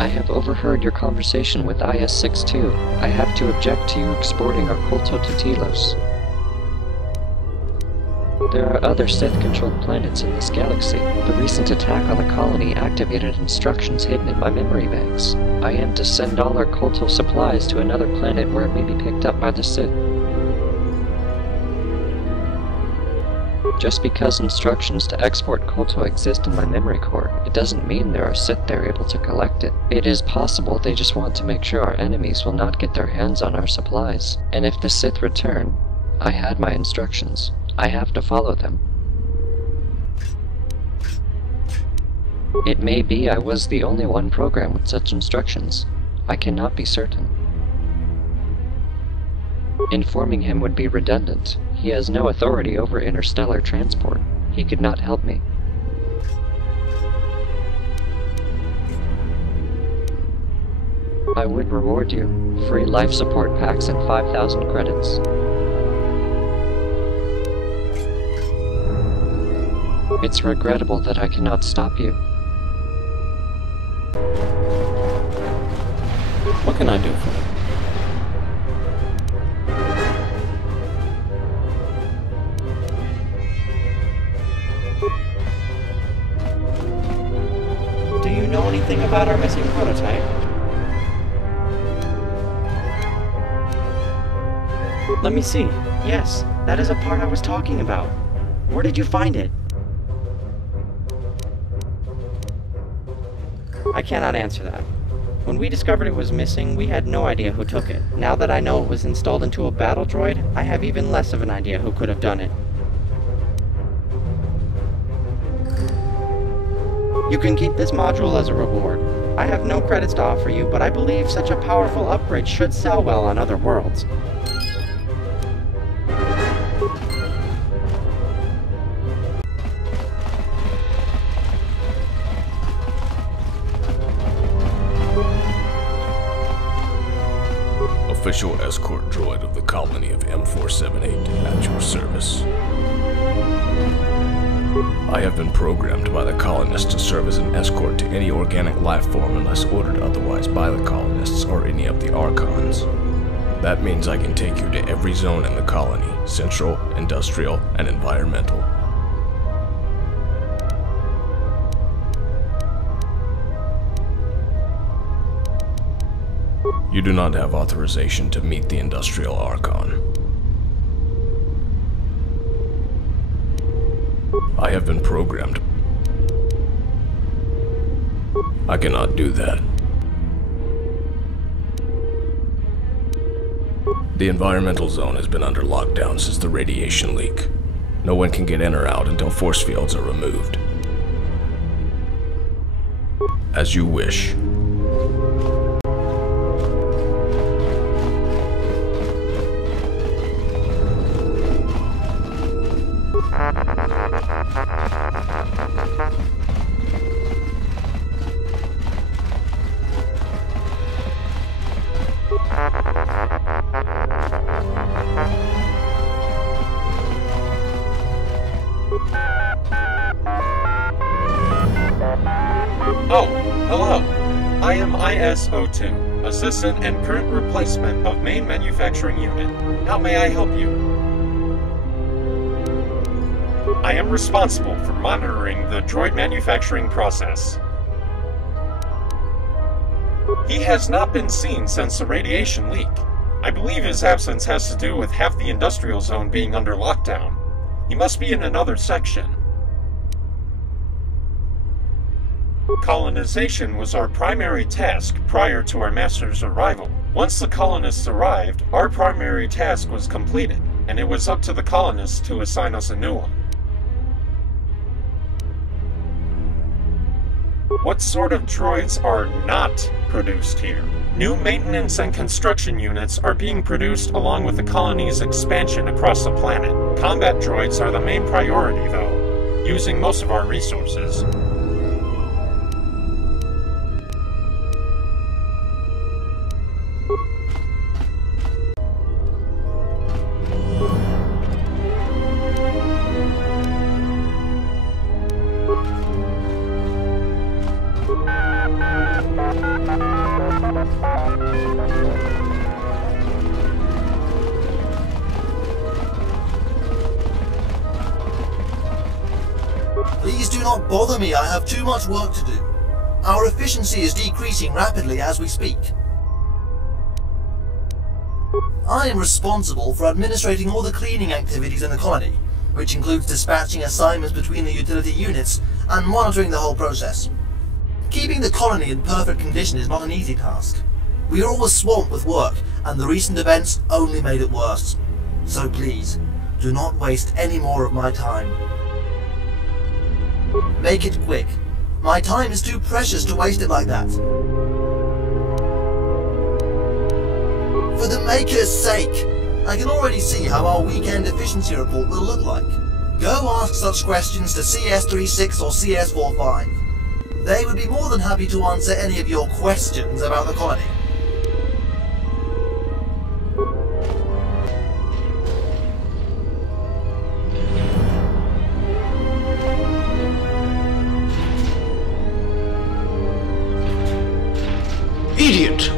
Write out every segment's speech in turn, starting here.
I have overheard your conversation with IS-62. I have to object to you exporting our KOTOR to Telos. There are other Sith-controlled planets in this galaxy. The recent attack on the colony activated instructions hidden in my memory banks. I am to send all our KOTOR supplies to another planet where it may be picked up by the Sith. Just because instructions to export KOTOR exist in my memory core, it doesn't mean there are Sith there able to collect it. It is possible they just want to make sure our enemies will not get their hands on our supplies. And if the Sith return, I had my instructions. I have to follow them. It may be I was the only one programmed with such instructions. I cannot be certain. Informing him would be redundant. He has no authority over interstellar transport. He could not help me. I would reward you. Free life support packs and 5,000 credits. It's regrettable that I cannot stop you. What can I do for you? Do you know anything about our missing prototype? Let me see. Yes, that is a part I was talking about. Where did you find it? I cannot answer that. When we discovered it was missing, we had no idea who took it. Now that I know it was installed into a battle droid, I have even less of an idea who could have done it. You can keep this module as a reward. I have no credits to offer you, but I believe such a powerful upgrade should sell well on other worlds. Official escort droid of the colony of M478 at your service. I have been programmed by the colonists to serve as an escort to any organic life form unless ordered otherwise by the colonists or any of the Archons. That means I can take you to every zone in the colony, central, industrial, and environmental. You do not have authorization to meet the Industrial Archon. I have been programmed. I cannot do that. The environmental zone has been under lockdown since the radiation leak. No one can get in or out until force fields are removed. As you wish. Oh, hello. I am IS-02, Assistant and Current Replacement of Main Manufacturing Unit. How may I help you? I am responsible for monitoring the droid manufacturing process. He has not been seen since the radiation leak. I believe his absence has to do with half the industrial zone being under lockdown. He must be in another section. Colonization was our primary task prior to our master's arrival. Once the colonists arrived, our primary task was completed, and it was up to the colonists to assign us a new one. What sort of droids are not produced here? New maintenance and construction units are being produced along with the colony's expansion across the planet. Combat droids are the main priority, though, using most of our resources. Please do not bother me, I have too much work to do. Our efficiency is decreasing rapidly as we speak. I am responsible for administrating all the cleaning activities in the colony, which includes dispatching assignments between the utility units and monitoring the whole process. Keeping the colony in perfect condition is not an easy task. We are always swamped with work, and the recent events only made it worse. So please, do not waste any more of my time. Make it quick. My time is too precious to waste it like that. For the Maker's sake! I can already see how our weekend efficiency report will look like. Go ask such questions to CS36 or CS45. They would be more than happy to answer any of your questions about the colony. Idiot!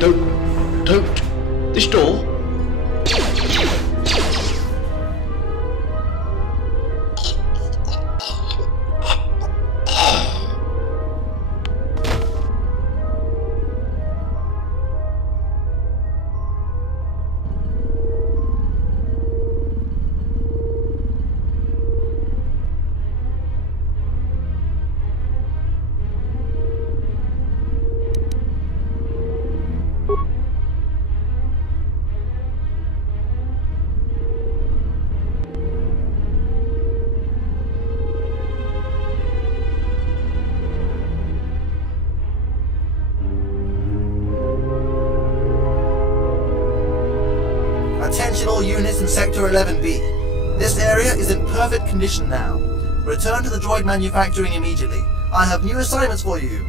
Don't. This door? Attention all units in Sector 11B. This area is in perfect condition now. Return to the droid manufacturing immediately. I have new assignments for you.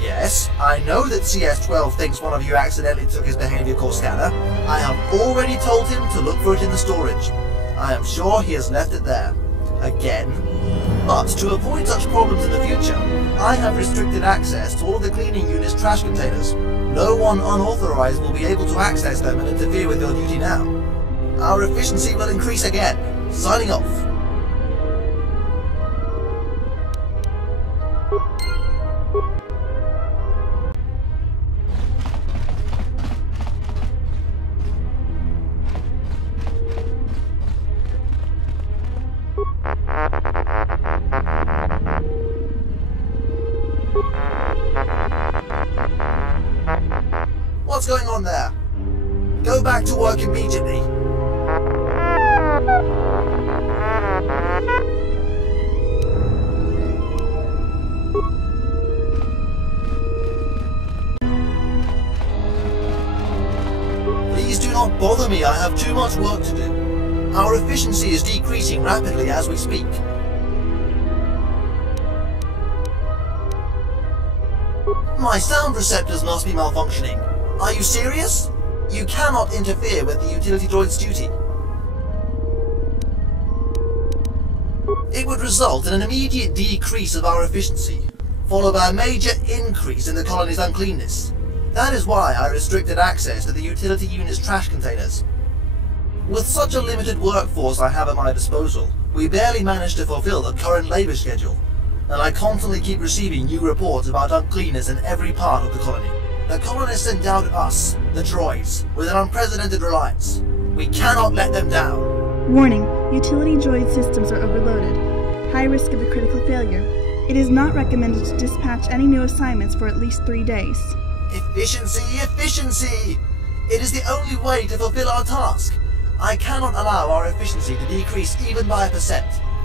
Yes, I know that CS12 thinks one of you accidentally took his behavior core scanner. I have already told him to look for it in the storage. I am sure he has left it there. Again. But to avoid such problems in the future, I have restricted access to all of the cleaning unit's trash containers. No one unauthorized will be able to access them and interfere with your duty now. Our efficiency will increase again. Signing off. What's going on there? Go back to work immediately. Please do not bother me, I have too much work to do. Our efficiency is decreasing rapidly as we speak. My sound receptors must be malfunctioning. Are you serious? You cannot interfere with the utility droid's duty. It would result in an immediate decrease of our efficiency, followed by a major increase in the colony's uncleanness. That is why I restricted access to the utility unit's trash containers. With such a limited workforce I have at my disposal, we barely manage to fulfill the current labor schedule, and I constantly keep receiving new reports about uncleanness in every part of the colony. The colonists endowed us, the droids, with an unprecedented reliance. We cannot let them down. Warning, utility droid systems are overloaded. High risk of a critical failure. It is not recommended to dispatch any new assignments for at least 3 days. Efficiency, efficiency! It is the only way to fulfill our task. I cannot allow our efficiency to decrease even by 1%.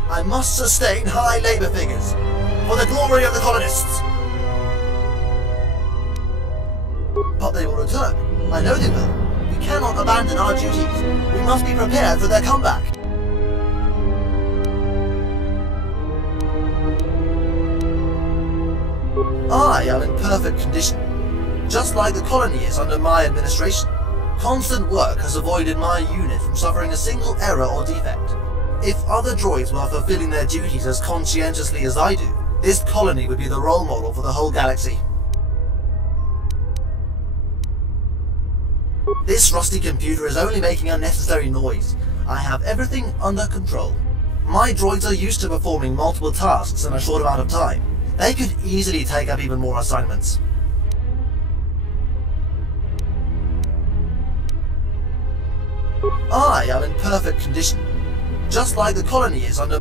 I must sustain high labor figures, for the glory of the colonists. But they will return. I know they will. We cannot abandon our duties. We must be prepared for their comeback. I am in perfect condition, just like the colony is under my administration. Constant work has avoided my unit from suffering a single error or defect. If other droids were fulfilling their duties as conscientiously as I do, This colony would be the role model for the whole galaxy. This rusty computer is only making unnecessary noise. I have everything under control. My droids are used to performing multiple tasks in a short amount of time. They could easily take up even more assignments. I am in perfect condition, just like the colony is under...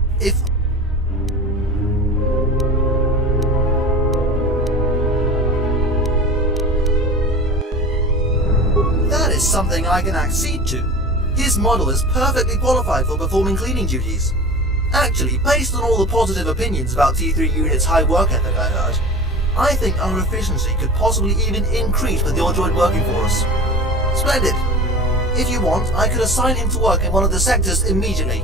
That is something I can accede to. His model is perfectly qualified for performing cleaning duties. Actually, based on all the positive opinions about T3 unit's high work ethic I heard, I think our efficiency could possibly even increase with your droid working for us. Splendid! If you want, I could assign him to work in one of the sectors immediately.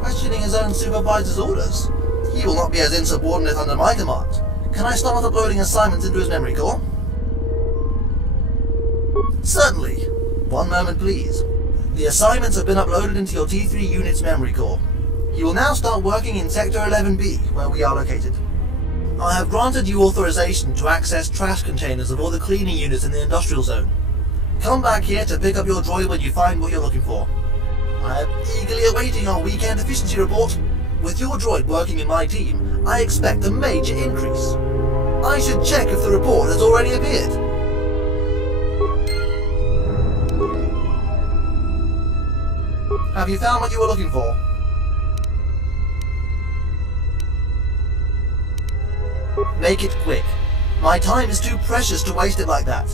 Questioning his own supervisor's orders. He will not be as insubordinate under my command. Can I start uploading assignments into his memory core? Certainly. One moment, please. The assignments have been uploaded into your T3 unit's memory core. You will now start working in Sector 11B, where we are located. I have granted you authorization to access trash containers of all the cleaning units in the industrial zone. Come back here to pick up your droid when you find what you're looking for. I am eagerly awaiting our weekend efficiency report. With your droid working in my team, I expect a major increase. I should check if the report has already appeared. Have you found what you were looking for? Make it quick. My time is too precious to waste it like that.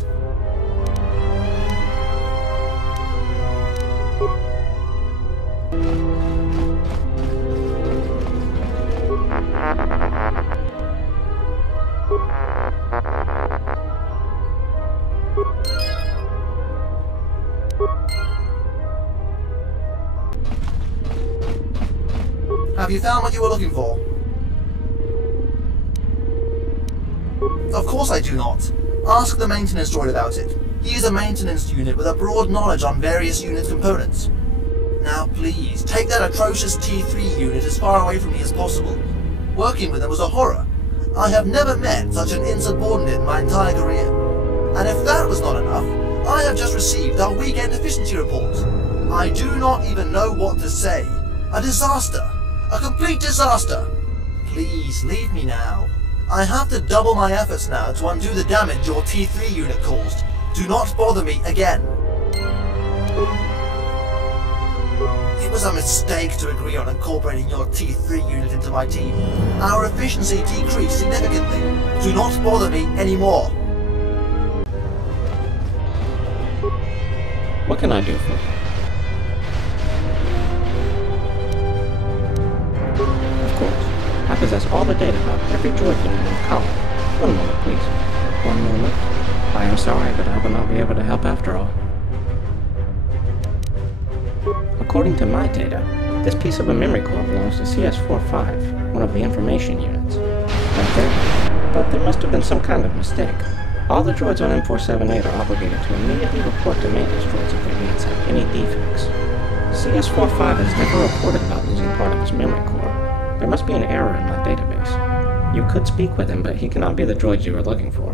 Have you found what you were looking for? Of course I do not. Ask the maintenance droid about it. He is a maintenance unit with a broad knowledge on various unit components. Now please, take that atrocious T3 unit as far away from me as possible. Working with them was a horror. I have never met such an insubordinate in my entire career. And if that was not enough, I have just received our weekend efficiency report. I do not even know what to say. A disaster. A complete disaster! Please, leave me now. I have to double my efforts now to undo the damage your T3 unit caused. Do not bother me again. It was a mistake to agree on incorporating your T3 unit into my team. Our efficiency decreased significantly. Do not bother me anymore. What can I do for you? I possess all the data about every droid unit in the colony. One moment, please. One moment. I am sorry, but I will not be able to help after all. According to my data, this piece of a memory core belongs to CS-45, one of the information units. Okay, but there must have been some kind of mistake. All the droids on M478 are obligated to immediately report to maintenance droids if their units have any defects. CS-45 has never reported about losing part of his memory core. There must be an error in my database. You could speak with him, but he cannot be the droid you are looking for.